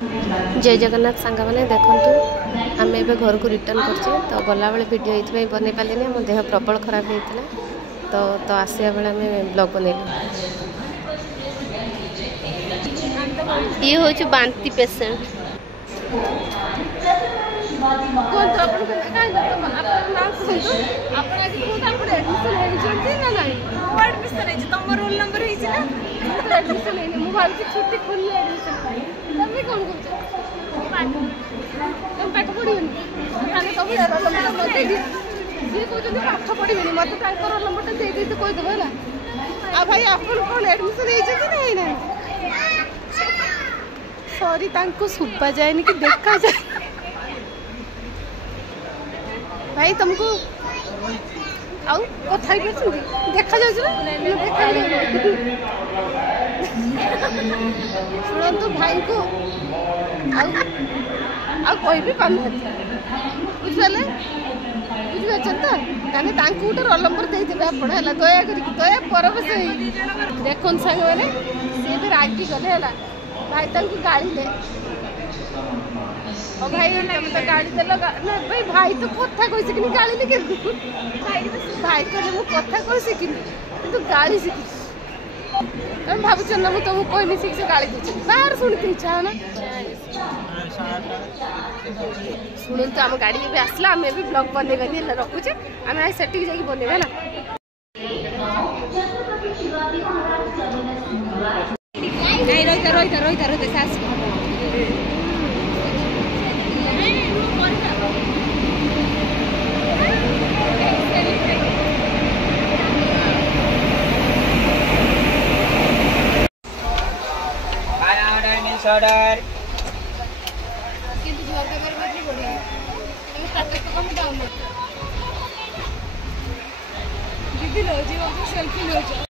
जय जगन्नाथ सांग मैंने देखूँ आम ए घर को रिटर्न करछे तो गला बेले वीडियो ये बन पारे मो देह प्रबल खराब होता तो आसिया बेले आम ब्लॉग बनैलु। ये हूँ बांती पेसेंट तुम रोल नंबर छुट्टी खोल कौन तुम पाठ पढ़ोनी सी कहते पाठ पढ़ी मत रोल नंबर दे कहीदेव है आ भाई आप कौन एडमिशन ना सॉरी शुभा जाए कि देखा जाए भाई तुमको आउ कथा देखा शुणु भाई को कह भी पार बुझे बुझे तो गोटे रोल नंबर देते आप दया दया परवेश देखो सांग मैंने सी भी रागी गले है भाई गाड़ी दे और भाई तुम तो गाड़ी देल ना भाई तो कथा कही शिखनी गाड़ी लेके भाई कहले मुझे कथा कही शिखनी कि गाड़ी शिखी तुम भावुच ना मुझे तुमको कहनी शिख से गाड़ी दे बाहर शुणी इच्छा ना शुणु तो आम गाड़ी भी आसला आम भी ब्लॉग बनैबानी रखुचे आम सेठी जाकि बनैबा ना नहीं रही रही रही सास ऑर्डर किंतु जो पेपर में नहीं बढ़िया हम स्टार्टअप तो कम डाउनलोड दीदी लो जी वो सेल्फी लो